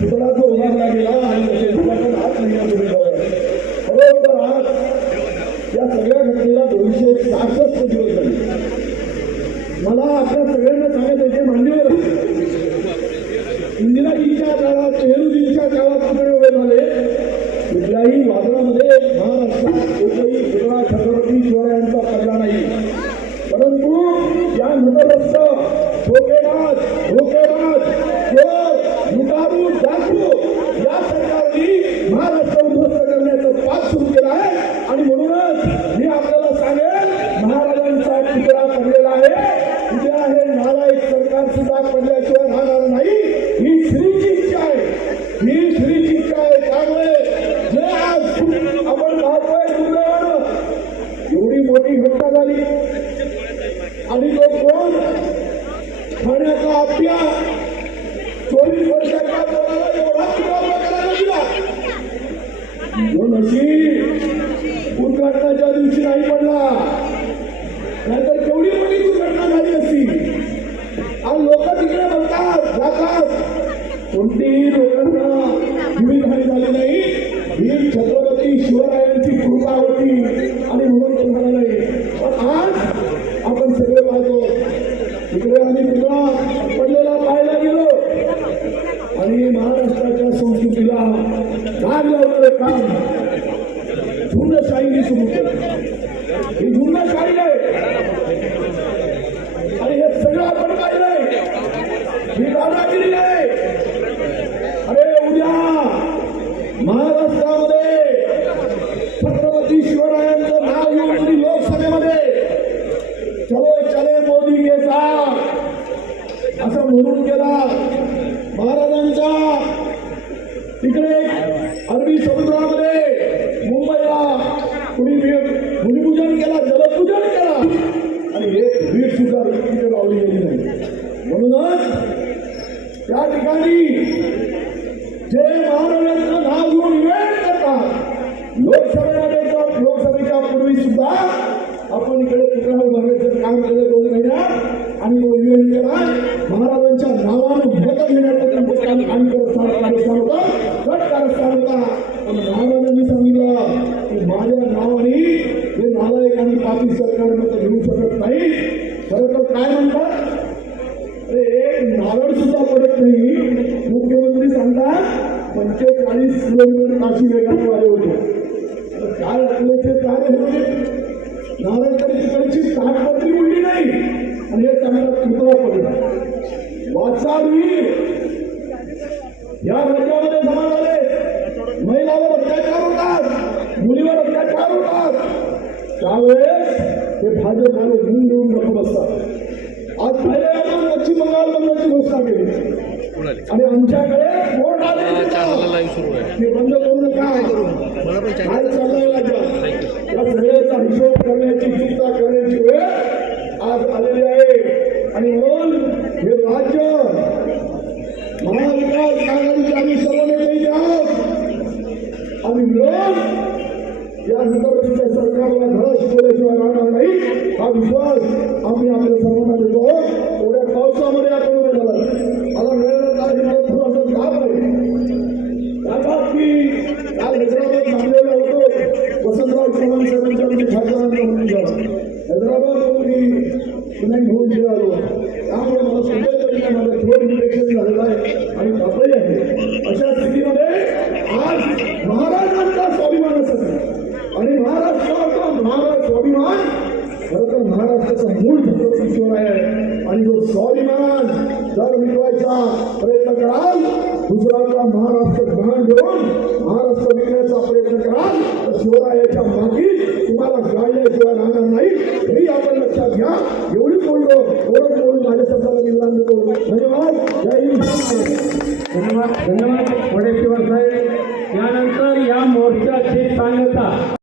पुतळा जो उभारला गेला आणि त्याचे उद्घाटन आठ महिन्यापूर्वी झालं आज या सगळ्या घटनेला दोनशे सहासष्ट दिवस झाले मला आपल्या सगळ्यांना सांगायचं मान्यवर इंदिराजींच्या काळात नेहरूजींच्या काळात पुतळे उभे झाले कुठल्याही वादळामध्ये महाराष्ट्रात एकही पुतळा छत्रपती शिवरायांचा पडला नाही परंतु या नगरस्थ मोठी घटना झाली. आणि तो कोण? ठाण्याचा आपल्या चोवीस वर्षाच्या पोराला दिवशी नाही पडला नाहीतर केवढी मोठी दुर्घटना झाली असती. आणि लोक तिकडे म्हणतात जातात. कोणतीही लोकांना जीवितहानी झाली नाही. ही इकडे आम्ही पडलेला पाहायला गेलो. आणि महाराष्ट्राच्या संस्कृतीला भाग लावणारे काम झुंडशाहीने सुरू केलं. ही झुंडशाही आहे. आणि हे सगळं आपण पाहिलं ही दादागिरी आहे अरे उद्या महाराष्ट्रामध्ये छत्रपती शिवरायांचं नाव येऊन तुम्ही लोकसभेमध्ये चलो चले मोदी के साथ असं म्हणून गेला महाराजांच्या तिकडे अरबी समुद्रामध्ये मुंबईला कुणी भूमिपूजन केला जलपूजन केला. आणि एक वीर सुद्धा तिथे लावली गेली नाही. म्हणूनच त्या ठिकाणी जे महाराज नाव घेऊन इव्हेंट करतात लोकसभेमध्ये तर लोकसभेच्या पूर्वी सुद्धा आपण इकडे पुतळा उभारण्याचं काम केलं दोन महिन्यात आणि तो महाराजांच्या नावानं मत घेण्याचं त्यांचं काम काम करत कारस्थान होता गट कारस्थान होता पण महाराजांनी सांगितलं की माझ्या नावाने हे नालायक आणि पापी सरकार मत घेऊ शकत नाही. खरं तर काय म्हणतात? अरे एक नारळ सुद्धा पडत नाही. मुख्यमंत्री सांगतात पंचेचाळीस किलोमीटर काशी वेगाने वाले होते. काय होते? नारळ ताटपत्री आणि हे चांगला पुतळा पडला. वाचावी. या राज्यामध्ये समाज आले महिलावर अत्याचार होतात. मुलीवर अत्याचार होतात. त्यावेळेस हे भाजप आले घेऊन घेऊन गप्प बसतात. आज पहिले आपण पश्चिम बंगाल बंदची घोषणा केली. आणि आमच्याकडे वोट आले ते बंद करू नका मला पण चॅनल काय चाललंय राज्यात या सगळ्याचा हिशोब करण्याची चिंता करण्याची वेळ आज आलेली आहे आणि म्हणून हे राज्य महाविकास आघाडीचे आम्ही सर्व नेते आहोत आणि मिळून या निवडणुकीच्या सरकारला धडा शिकवल्याशिवाय राहणार नाही. हा विश्वास आम्ही आपल्या सर्वांना देतो एवढ्या पावसामध्ये आपण उभे झाला मला वेळेला काय हे मला थोडंसं काम आहे. काल हैदराबाद थांबलेला होतो. वसंतराव चव्हाण साहेबांच्या म्हणून हैदराबाद मी पुन्हा घेऊन गेलो. त्यामुळे मला सगळ्या माझं थोड इन्फेक्शन झालेलं आहे आणि तापही आहे अशा स्थितीमध्ये आज महाराजांचा स्वाभिमानासाठी आणि महाराष्ट्राचा महाराज स्वाभिमान खरं तर महाराष्ट्राचा मूळ छत्रपती आहे. आणि जो स्वाभिमान जर मिटवायचा प्रयत्न कराल गुजरातला महाराष्ट्र ग्रहण घेऊन महाराष्ट्र विकण्याचा प्रयत्न कराल तर शिवरायाच्या मागे तुम्हाला गाळल्याशिवाय राहणार नाही. हे आपण लक्षात घ्या. एवढी बोललो धन्यवाद जय धन्यवाद धन्यवाद वडेट्टीवार साहेब. यानंतर या मोर्चाची सांगता.